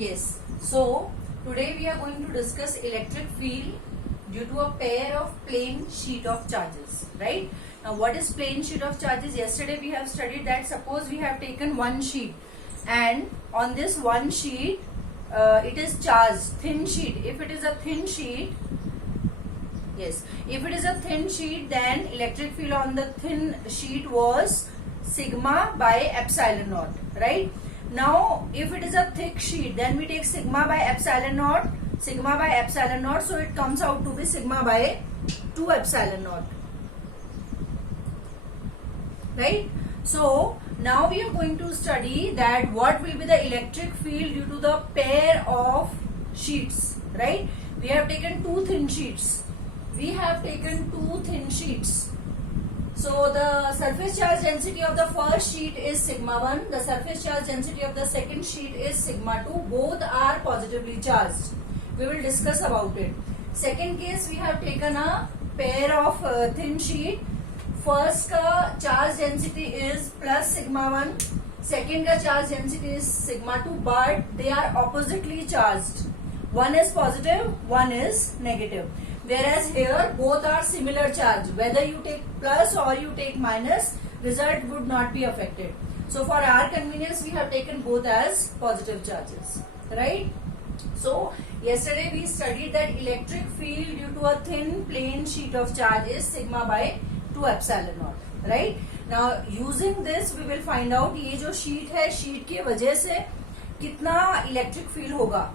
Yes. So today we are going to discuss electric field due to a pair of plane sheet of charges. Right? Now what is plane sheet of charges? Yesterday we have studied that suppose we have taken one sheet and on this one sheet it is charged, thin sheet. If it is a thin sheet, yes, if it is a thin sheet, then electric field on the thin sheet was sigma by epsilon naught, right? Now if it is a thick sheet, then we take sigma by epsilon naught, so it comes out to be sigma by 2 epsilon naught, right? So now we are going to study that what will be the electric field due to the pair of sheets, right? We have taken two thin sheets. So the surface charge density of the first sheet is sigma 1. The surface charge density of the second sheet is sigma 2. Both are positively charged. We will discuss about it. Second case, we have taken a pair of thin sheet. First का charge density is plus sigma 1. Second का charge density is sigma 2. But they are oppositely charged. One is positive, one is negative. Whereas here both are similar charge. Whether you take plus or you take minus, result would not be affected. So for our convenience, we have taken both as positive charges, right? So yesterday we studied that electric field due to a thin plane sheet of charge is sigma by 2 epsilon naught, right? Now using this we will find out ये जो sheet है, sheet के वजह से कितना electric field होगा.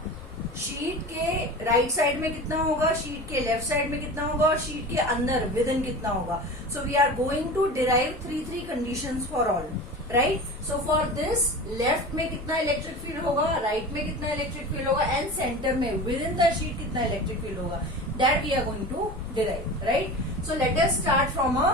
Sheet के right side में कितना होगा, शीट के लेफ्ट साइड में कितना होगा और शीट के अंदर विद इन कितना होगा. So we are going to derive three conditions for all, right? So for this left में कितना इलेक्ट्रिक फील्ड होगा, राइट में कितना इलेक्ट्रिक फील्ड होगा एंड सेंटर में विद इन द शीट कितना इलेक्ट्रिक फील्ड होगा, that we are going to derive, right? So let us start from a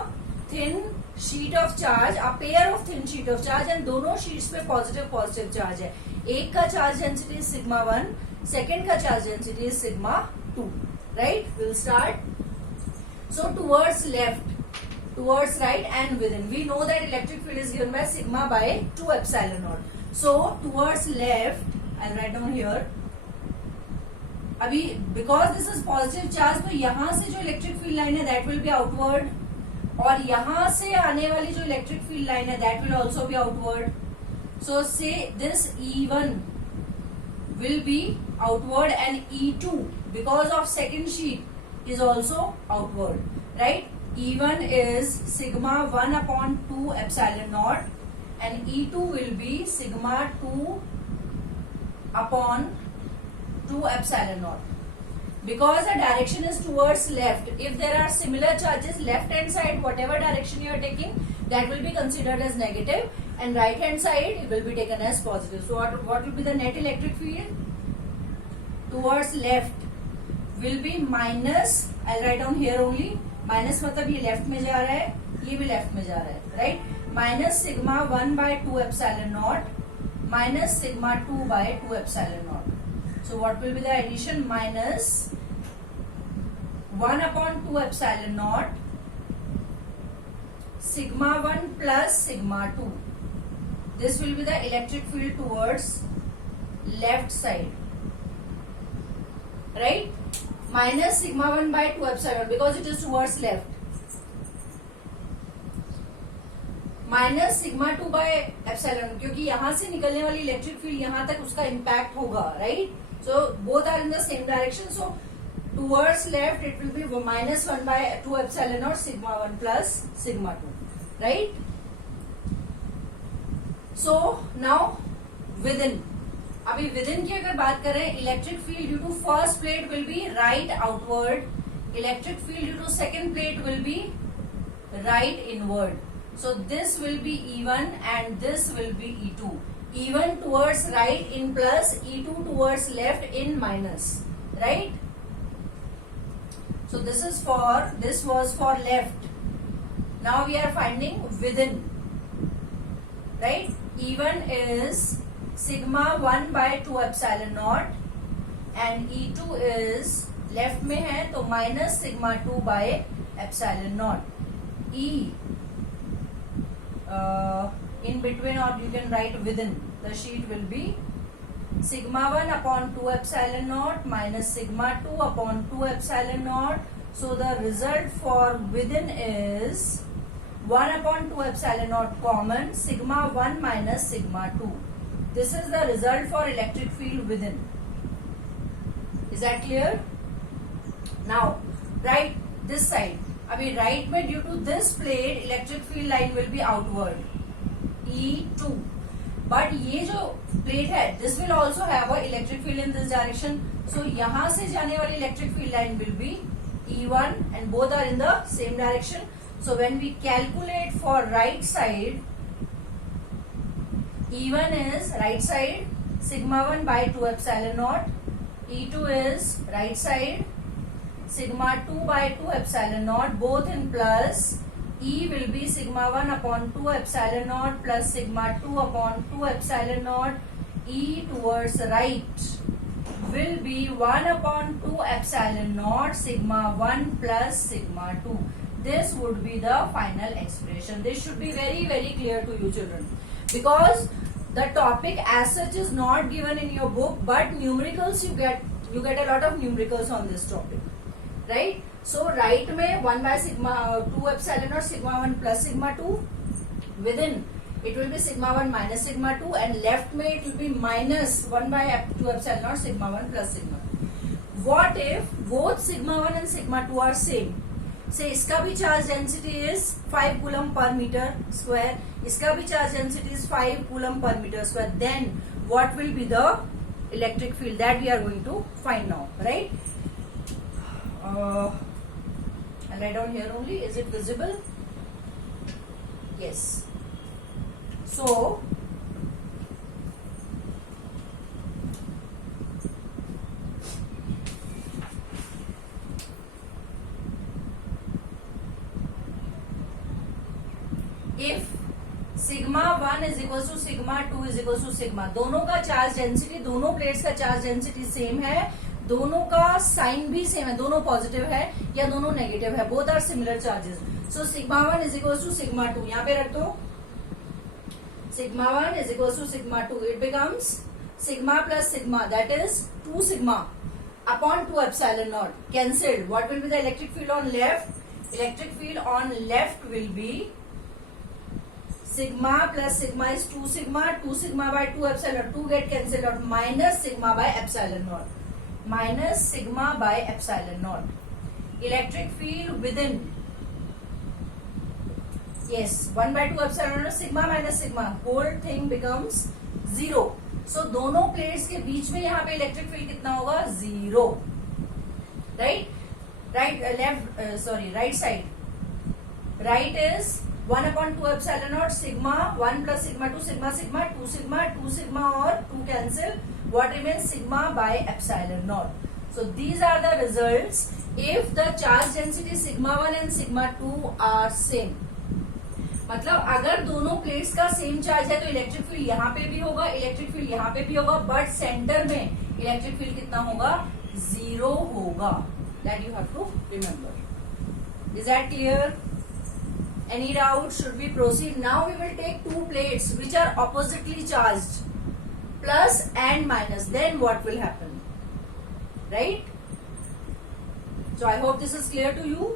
thin sheet of charge, a pair of thin sheet of charge and दोनों sheets पे positive charge है. एक का charge density sigma 1, second का charge density is sigma 2, right? We'll start. So towards left, towards right and within, we know that electric field is given by sigma by 2 epsilon naught. So towards left, I'll write down here. अभी because this is positive charge, तो यहाँ से जो electric field line है that will be outward, और यहाँ से आने वाली जो electric field line है that will also be outward. So say this E1 will be outward and E2 because of second sheet is also outward, right? E1 is sigma 1 upon 2 epsilon naught and E2 will be sigma 2 upon 2 epsilon naught. Because the direction is towards left, if there are similar charges left hand side, whatever direction you are taking, that will be considered as negative, and right hand side it will be taken as positive. So what will be the net electric field? Towards left will be minus, I'll write down here only, minus मतलब ये left में जा रहा है, ये भी left में जा रहा है, right? Minus sigma 1 by 2 epsilon naught minus sigma 2 by 2 epsilon naught. So what will be the addition? Minus 1 upon 2 epsilon naught sigma 1 plus sigma 2. This will be the electric field towards left side, right? Minus sigma 1 by 2 epsilon because it is towards left. Minus sigma 2 by epsilon क्योंकि यहाँ से निकलने वाली electric field यहाँ तक उसका impact होगा, right? So both are in the same direction. So towards left it will be minus 1 by 2 epsilon or sigma 1 plus sigma 2, right? So now within, अभी within की अगर बात करें, electric field due to first plate will be right outward, electric field due to second plate will be right inward. So this will be E1 and this will be E2. E1 towards right in plus, E2 towards left in minus, right? So this was for left. Now we are finding within, right? E1 is sigma 1 by 2 epsilon naught and E2 is left में है तो minus sigma 2 by epsilon naught. E in between, or you can write within, the sheet will be sigma 1 upon 2 epsilon naught minus sigma 2 upon 2 epsilon naught. So the result for within is 1 upon 2 epsilon naught common, sigma 1 minus sigma 2. This is the result for electric field within. Is that clear? Now write this side. अभी right में due to this plate electric field line will be outward E2. But ये जो plate है this will also have a electric field in this direction. So यहाँ से जाने वाली electric field line will be E1 and both are in the same direction. So when we calculate for right side, E1 is right side sigma 1 by 2 epsilon naught. E2 is right side sigma 2 by 2 epsilon naught, both in plus. E will be sigma 1 upon 2 epsilon naught plus sigma 2 upon 2 epsilon naught. E towards right will be 1 upon 2 epsilon naught sigma 1 plus sigma 2. This would be the final expression. This should be very, very clear to you children. Because the topic as such is not given in your book, but numericals you get a lot of numericals on this topic. Right? So right में 1 by sigma 2 epsilon or sigma 1 plus sigma 2. Within it will be sigma 1 minus sigma 2, and left में it will be minus 1 by 2 epsilon or sigma 1 plus sigma 2. What if both sigma 1 and sigma 2 are same? Say इसका भी charge density is 5 coulomb per meter square. इसका भी charge density is 5 coulomb per meter square. Then what will be the electric field that we are going to find now, right? I'll write down here only. Is it visible? Yes. So if sigma 1 is equals to sigma 2 is equals to sigma, दोनों का charge density, दोनों plates का charge density same है, दोनों का sign भी same है, दोनों पॉजिटिव है या दोनों नेगेटिव है, both are similar charges. So sigma 1 is equals to sigma 2, यहाँ पे रख दो. Sigma 1 is equals to sigma 2, it becomes sigma plus sigma, that is 2 sigma upon 2 epsilon naught. Cancelled. What will be the electric field on left? Electric field on left will be sigma plus sigma is 2 sigma, 2 sigma by 2 epsilon, 2 get cancelled out, minus sigma by epsilon naught, minus sigma by epsilon naught. Electric field within, yes, 1 by 2 epsilon naught, sigma minus sigma, whole thing becomes 0. So दोनों plates के बीच में यहाँ पे electric field कितना होगा? 0. Right side. Right is 1 upon 2 epsilon naught sigma 1 plus sigma 2 sigma sigma 2 sigma 2 sigma और 2 cancel. What remains? Sigma by epsilon naught. So these are the results if the charge density sigma 1 and sigma 2 are same. मतलब अगर दोनों plates का same charge है तो electric field यहाँ पे भी होगा, इलेक्ट्रिक फील्ड यहाँ पे भी होगा, बट सेंटर में इलेक्ट्रिक फील्ड कितना होगा? 0 होगा. That you have to remember. Is that clear? Any doubt? Should we proceed? Now we will take two plates which are oppositely charged, plus and minus. Then what will happen? Right? So I hope this is clear to you.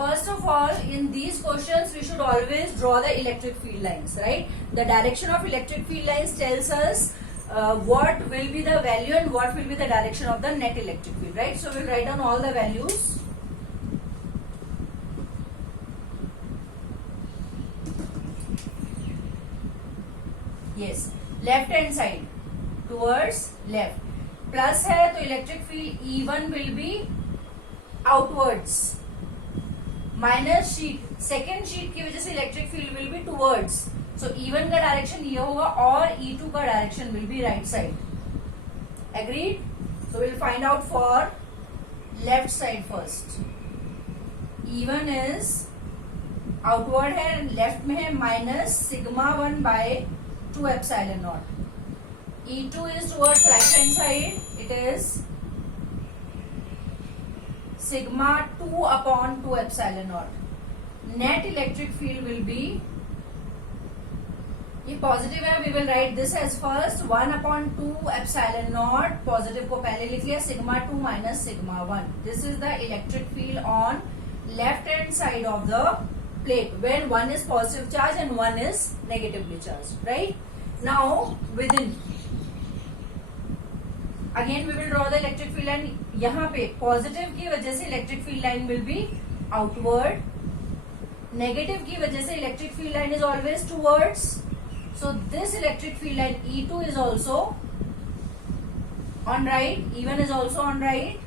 First of all, in these questions, we should always draw the electric field lines, right? The direction of electric field lines tells us what will be the value and what will be the direction of the net electric field, right? So we'll write down all the values. Yes, left hand side towards left. Plus है तो electric field E1 will be outwards. Minus sheet, second sheet की वजह से electric field will be towards. So E1 का direction ये होगा और E2 का direction will be right side. Agreed? So will find out for left side first. E1 is outward है, left में है, minus sigma 1 by 2 epsilon naught. E2 is towards right hand side, it it is sigma 2 upon 2 epsilon naught. Net electric field will be, ये positive है, we will write this as first 1 upon 2 epsilon naught, positive को पहले लिख लिया, sigma 2 minus sigma 1. This is the electric field on left hand side of the plate when one is positive charge and one is negatively charged. Right? Now within, again we will draw the electric field line. यहाँ पे positive की वजह से electric field line will be outward, negative की वजह से electric field line is always towards. So this electric field line E2 is also on right, E1 is also on right.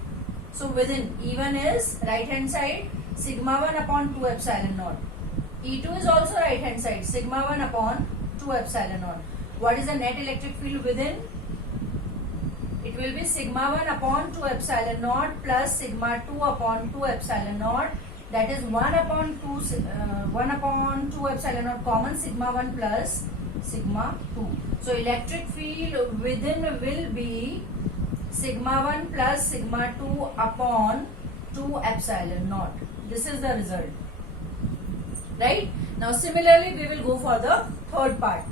So within E1 is right hand side sigma 1 upon 2 epsilon naught. E2 is also right hand side sigma 1 upon 2 epsilon naught. What is the net electric field within? It will be sigma 1 upon 2 epsilon naught plus sigma 2 upon 2 epsilon naught. That is 1 upon 2 epsilon naught common, sigma 1 plus sigma 2. So electric field within will be sigma 1 plus sigma 2 upon 2 epsilon naught. This is the result. Right? Now similarly we will go for the third part.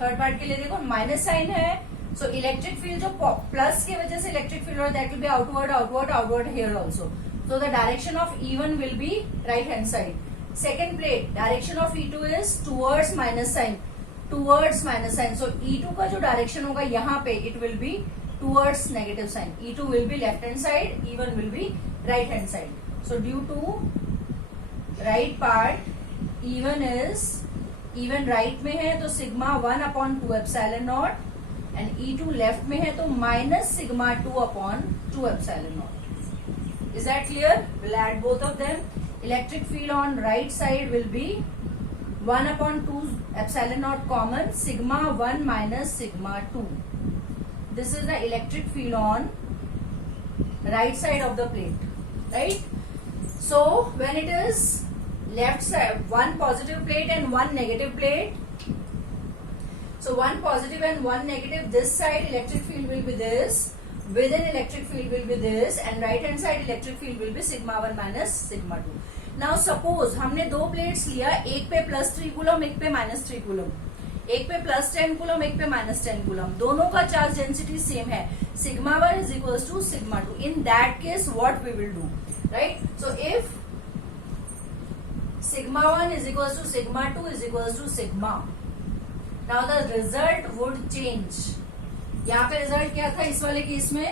Third part के लिए देखो minus sign है, so electric field जो plus की वजह से electric field हो that will be outward outward outward here also. So the direction of E1 will be right hand side. Second plate, direction of E2 is towards minus sign, towards minus sign. So E2 का जो direction होगा यहाँ पे it will be towards negative sign. E2 will be left hand side, E1 will be right hand side. So due to right part, E1 right में है तो sigma 1 upon 2 epsilon naught, and E2 left में है तो minus sigma 2 upon 2 epsilon naught. Is that clear? We'll add both of them. Electric field on right side will be 1 upon 2 epsilon naught common, sigma 1 minus sigma 2. This is the electric field on right side of the plate. Right? So when it is left side, one positive plate and one negative plate. So one positive and one negative, this side electric field will be this, within electric field will be this, and right hand side electric field will be sigma 1 minus sigma 2. Now suppose हमने दो plates लिया, एक पे plus 3 coulomb, एक पे minus 3 coulomb, एक पे plus 10 coulomb, एक पे माइनस 10 कूलम, दोनों का चार्ज डेंसिटी सेम है, sigma 1 is equals to sigma 2. In that case what we will do, right? So if sigma 1 is equals to sigma 2 is equals to sigma, now the result would change. यहाँ पे result क्या था इस वाले case में?